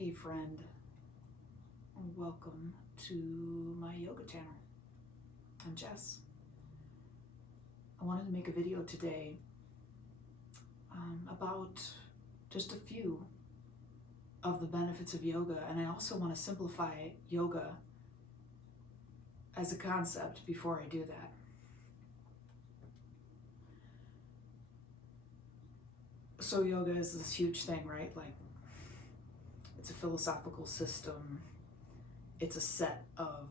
Hey friend, welcome to my yoga channel. I'm Jess. I wanted to make a video today about just a few of the benefits of yoga, and I also want to simplify yoga as a concept before I do that. So yoga is this huge thing, right? Like, it's a philosophical system. It's a set of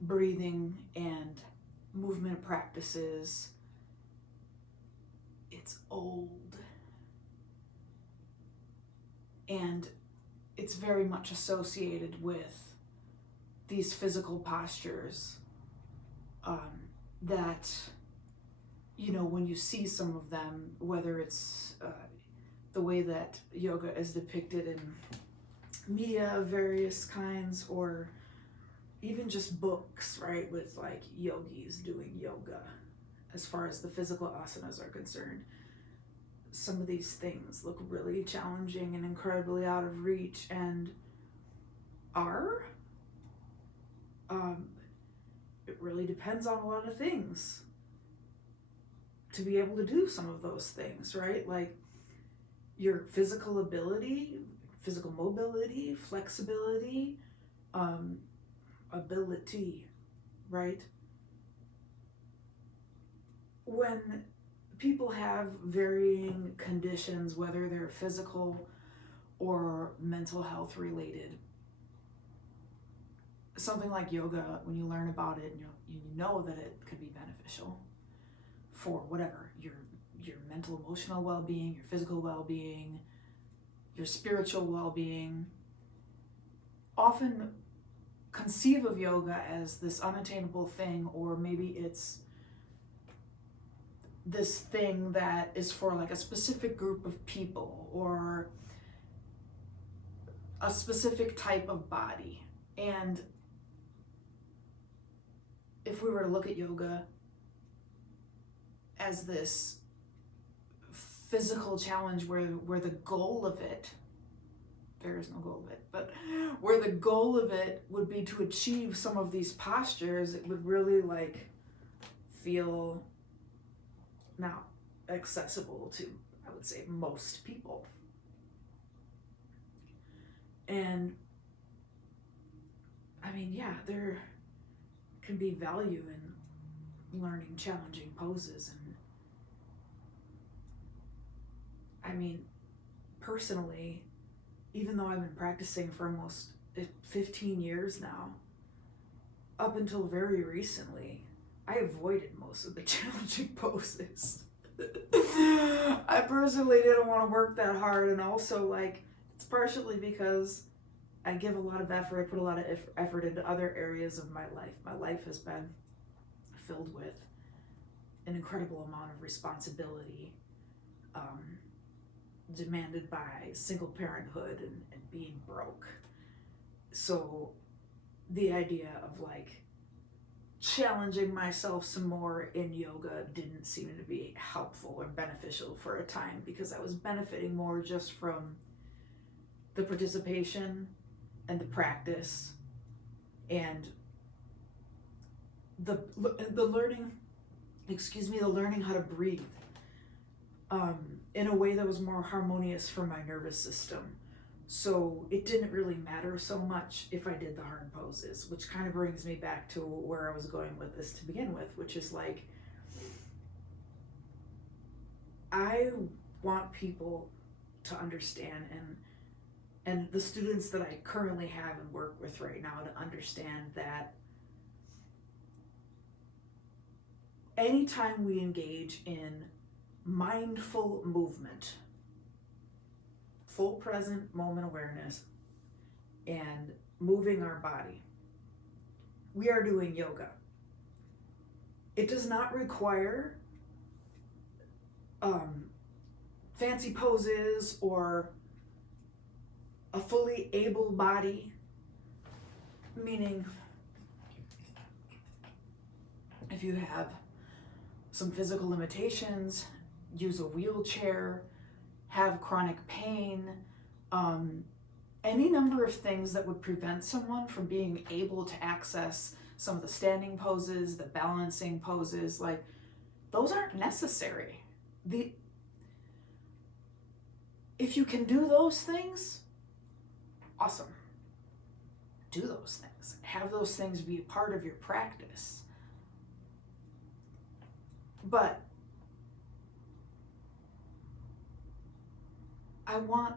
breathing and movement practices. It's old. And it's very much associated with these physical postures that, when you see some of them, whether it's the way that yoga is depicted in media of various kinds, or even just books, right, with like yogis doing yoga, as far as the physical asanas are concerned, some of these things look really challenging and incredibly out of reach, and are. It really depends on a lot of things to be able to do some of those things, right? Like your physical ability, physical mobility, flexibility, ability, right? When people have varying conditions, whether they're physical or mental health related, something like yoga, when you learn about it, you know that it could be beneficial for whatever, your mental, emotional well-being, your physical well-being, your spiritual well-being. Often conceive of yoga as this unattainable thing, or maybe it's this thing that is for like a specific group of people or a specific type of body. And if we were to look at yoga as this physical challenge where the goal of it, there is no goal of it, but where the goal of it would be to achieve some of these postures, it would really like feel not accessible to, I would say, most people. And I mean, yeah, there can be value in learning challenging poses. And I mean, personally, even though I've been practicing for almost 15 years now, up until very recently, I avoided most of the challenging poses. I personally didn't want to work that hard, and also, like, it's partially because I give a lot of effort, I put a lot of effort into other areas of my life. My life has been filled with an incredible amount of responsibility, demanded by single parenthood and being broke. So the idea of like challenging myself some more in yoga didn't seem to be helpful or beneficial for a time, because I was benefiting more just from the participation and the practice and the learning, the learning how to breathe in a way that was more harmonious for my nervous system. So it didn't really matter so much if I did the hard poses, which kind of brings me back to where I was going with this to begin with, which is like, I want people to understand, and the students that I currently have and work with right now, to understand that anytime we engage in mindful movement, full present moment awareness, and moving our body, we are doing yoga. It does not require fancy poses or a fully able body, meaning if you have some physical limitations, use a wheelchair, have chronic pain, any number of things that would prevent someone from being able to access some of the standing poses, the balancing poses, like those aren't necessary. If you can do those things, awesome. Do those things. Have those things be a part of your practice. But I want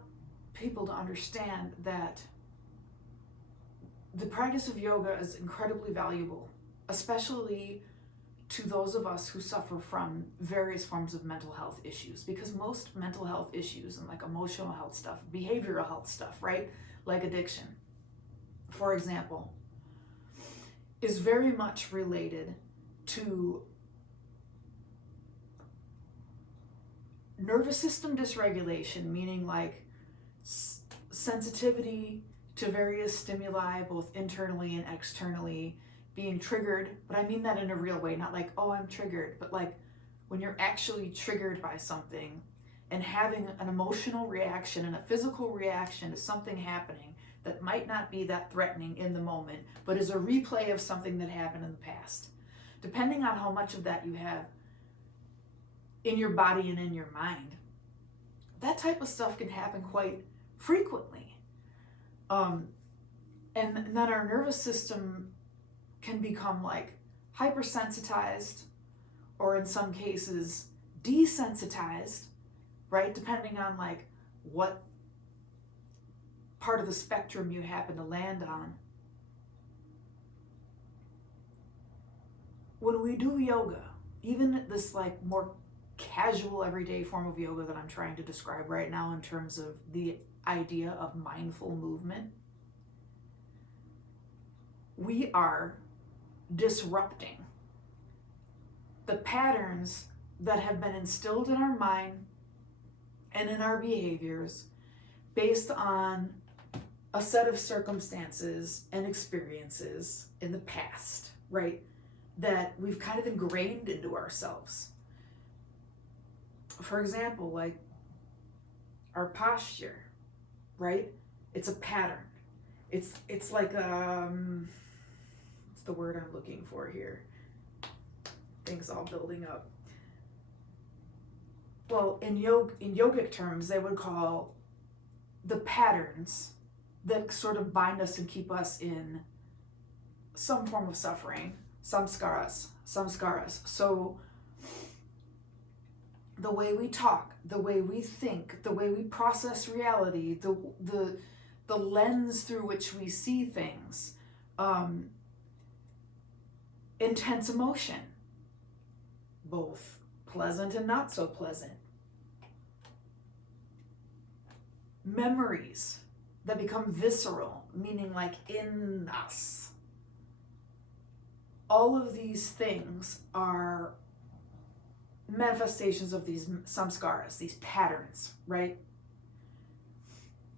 people to understand that the practice of yoga is incredibly valuable, especially to those of us who suffer from various forms of mental health issues, because most mental health issues and like emotional health stuff, behavioral health stuff, right? Like addiction, for example, is very much related to nervous system dysregulation, meaning like sensitivity to various stimuli, both internally and externally, being triggered. But I mean that in a real way, not like, oh, I'm triggered, but like when you're actually triggered by something and having an emotional reaction and a physical reaction to something happening that might not be that threatening in the moment, but is a replay of something that happened in the past. Depending on how much of that you have in your body and in your mind, that type of stuff can happen quite frequently. And then our nervous system can become like hypersensitized, or in some cases desensitized, right? Depending on like what part of the spectrum you happen to land on. When we do yoga, even this like more casual everyday form of yoga that I'm trying to describe right now in terms of the idea of mindful movement, we are disrupting the patterns that have been instilled in our mind and in our behaviors based on a set of circumstances and experiences in the past, right? That we've kind of ingrained into ourselves. For example, like our posture, right? It's a pattern. It's like what's the word I'm looking for here? Things all building up. Well, in yogic terms, they would call the patterns that sort of bind us and keep us in some form of suffering, samskaras. So the way we talk, the way we think, the way we process reality, the lens through which we see things, intense emotion, both pleasant and not so pleasant, memories that become visceral, meaning like in us. All of these things are manifestations of these samskaras, these patterns, right?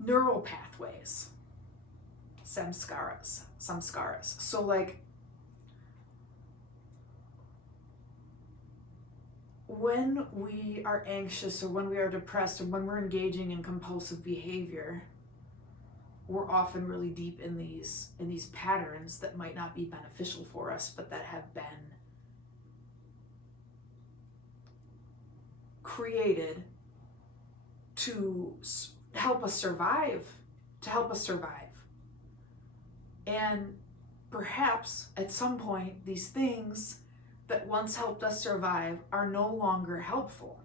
Neural pathways, samskaras. So like when we are anxious or when we are depressed or when we're engaging in compulsive behavior, we're often really deep in these patterns that might not be beneficial for us, but that have been created to help us survive, And perhaps at some point, these things that once helped us survive are no longer helpful.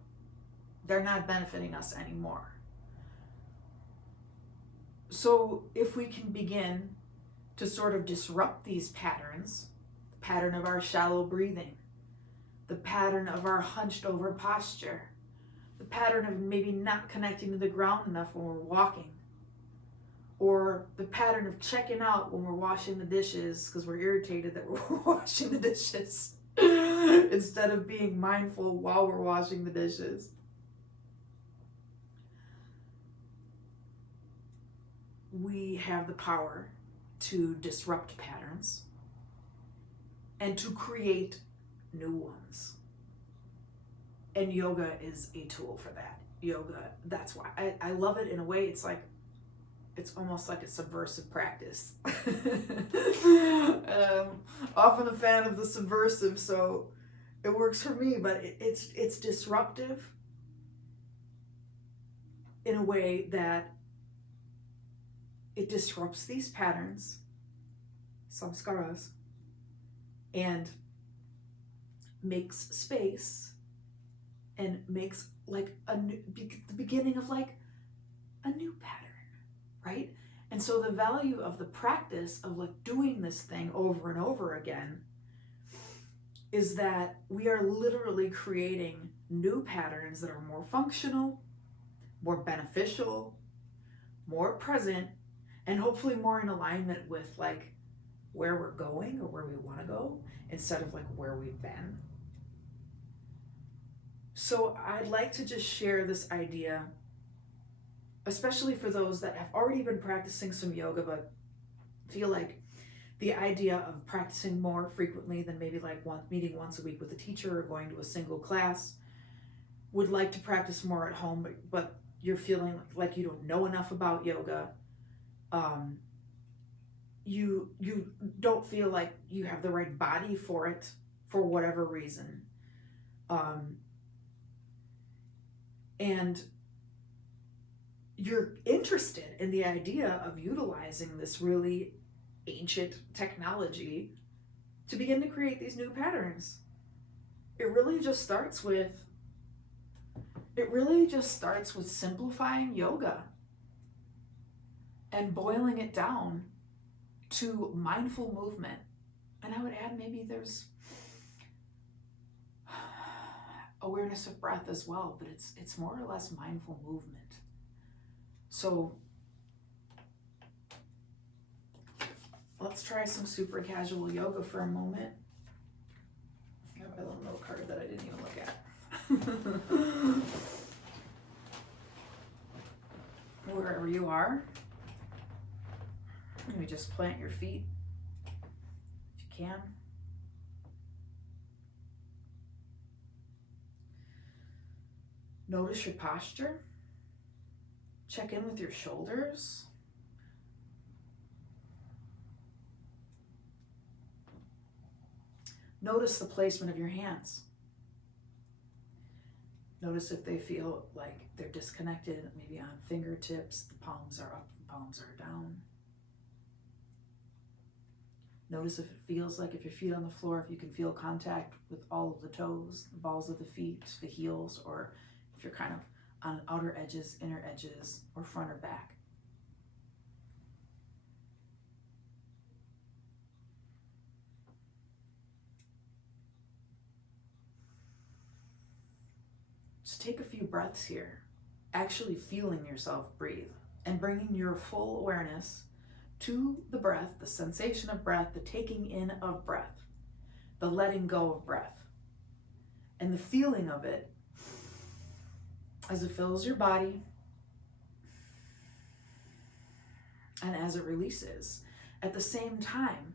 They're not benefiting us anymore. So if we can begin to sort of disrupt these patterns, the pattern of our shallow breathing, the pattern of our hunched over posture, the pattern of maybe not connecting to the ground enough when we're walking, or the pattern of checking out when we're washing the dishes because we're irritated that we're washing the dishes instead of being mindful while we're washing the dishes. We have the power to disrupt patterns and to create new ones. And yoga is a tool for that. Yoga, that's why I love it in a way. It's like it's almost like a subversive practice. Often a fan of the subversive, so it works for me, but it's disruptive in a way that it disrupts these patterns, samskaras, and makes space and makes like the beginning of like a new pattern, right? And so the value of the practice of like doing this thing over and over again is that we are literally creating new patterns that are more functional, more beneficial, more present, and hopefully more in alignment with like where we're going or where we want to go instead of like where we've been. So I'd like to just share this idea, especially for those that have already been practicing some yoga but feel like the idea of practicing more frequently than maybe like meeting once a week with a teacher or going to a single class, would like to practice more at home, but you're feeling like you don't know enough about yoga. You don't feel like you have the right body for it for whatever reason. And you're interested in the idea of utilizing this really ancient technology to begin to create these new patterns. It really just starts with simplifying yoga and boiling it down to mindful movement. And I would add maybe there's awareness of breath as well, but it's more or less mindful movement. So let's try some super casual yoga for a moment. I have a little note card that I didn't even look at. Wherever you are, maybe just plant your feet if you can. Notice your posture. Check in with your shoulders. Notice the placement of your hands. Notice if they feel like they're disconnected, maybe on fingertips, the palms are up, the palms are down. Notice if it feels like if your feet on the floor, if you can feel contact with all of the toes, the balls of the feet, the heels, or if you're kind of on outer edges, inner edges, or front or back. Just take a few breaths here, actually feeling yourself breathe and bringing your full awareness to the breath, the sensation of breath, the taking in of breath, the letting go of breath, and the feeling of it as it fills your body and as it releases. At the same time,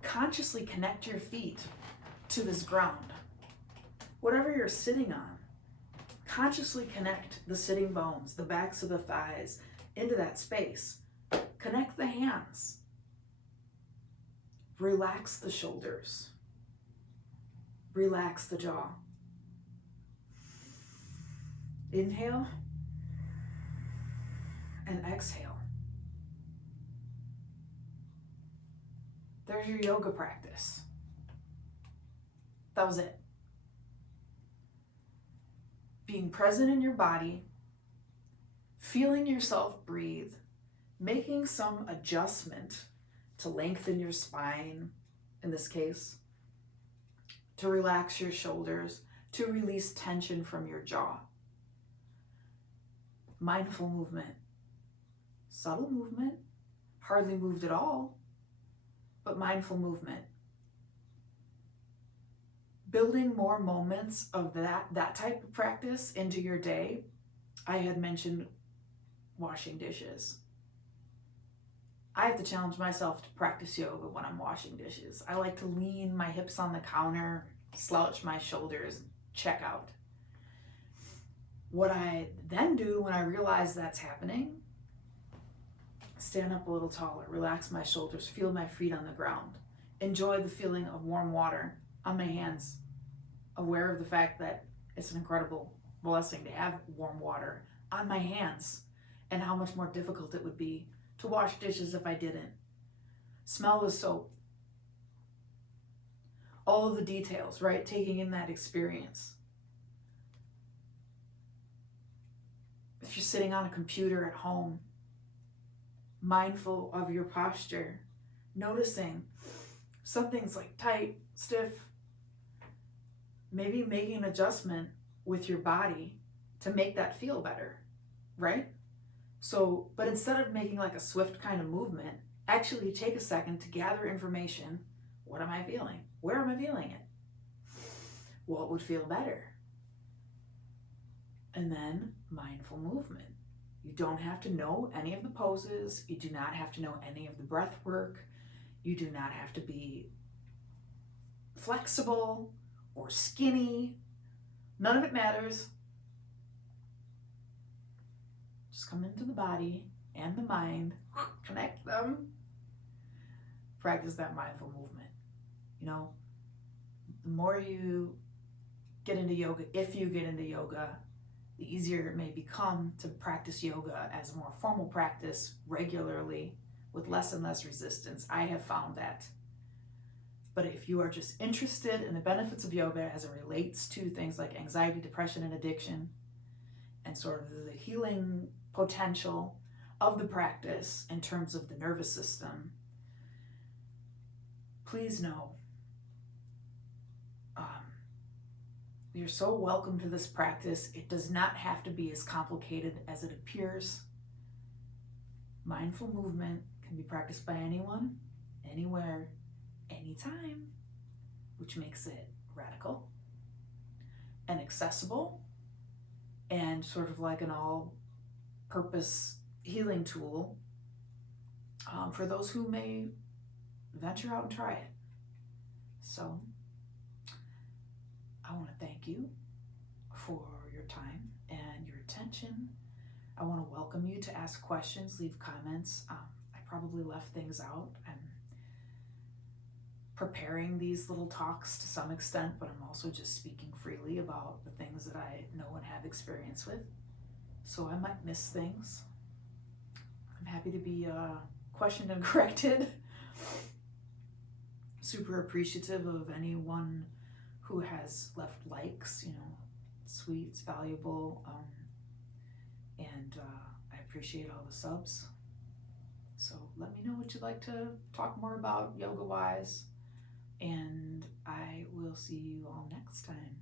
consciously connect your feet to this ground. Whatever you're sitting on, consciously connect the sitting bones, the backs of the thighs, into that space. Connect the hands. Relax the shoulders. Relax the jaw. Inhale and exhale. There's your yoga practice. That was it. Being present in your body, feeling yourself breathe, making some adjustment to lengthen your spine, in this case, to relax your shoulders, to release tension from your jaw. Mindful movement, subtle movement, hardly moved at all, but mindful movement. Building more moments of that type of practice into your day. I had mentioned washing dishes. I have to challenge myself to practice yoga when I'm washing dishes. I like to lean my hips on the counter, slouch my shoulders, check out. What I then do when I realize that's happening, stand up a little taller, relax my shoulders, feel my feet on the ground, enjoy the feeling of warm water on my hands, aware of the fact that it's an incredible blessing to have warm water on my hands and how much more difficult it would be to wash dishes if I didn't. Smell the soap. All of the details, right? Taking in that experience. If you're sitting on a computer at home, mindful of your posture, noticing something's like tight, stiff, maybe making an adjustment with your body to make that feel better, right? So, but instead of making like a swift kind of movement, actually take a second to gather information. What am I feeling? Where am I feeling it? What would feel better? And then mindful movement. You don't have to know any of the poses. You do not have to know any of the breath work. You do not have to be flexible or skinny. None of it matters. Just come into the body and the mind, connect them, practice that mindful movement. You know, the more you get into yoga, if you get into yoga, the easier it may become to practice yoga as a more formal practice regularly with less and less resistance. I have found that. But if you are just interested in the benefits of yoga as it relates to things like anxiety, depression, and addiction, and sort of the healing potential of the practice in terms of the nervous system, please know you're so welcome to this practice. It does not have to be as complicated as it appears. Mindful movement can be practiced by anyone, anywhere, anytime, which makes it radical and accessible and sort of like an all-purpose healing tool for those who may venture out and try it. So I want to thank you for your time and your attention. I want to welcome you to ask questions, leave comments. I probably left things out. I'm preparing these little talks to some extent, but I'm also just speaking freely about the things that I know and have experience with. So I might miss things. I'm happy to be questioned and corrected. Super appreciative of anyone who has left likes, it's sweet, it's valuable, and I appreciate all the subs. So let me know what you'd like to talk more about yoga-wise, and I will see you all next time.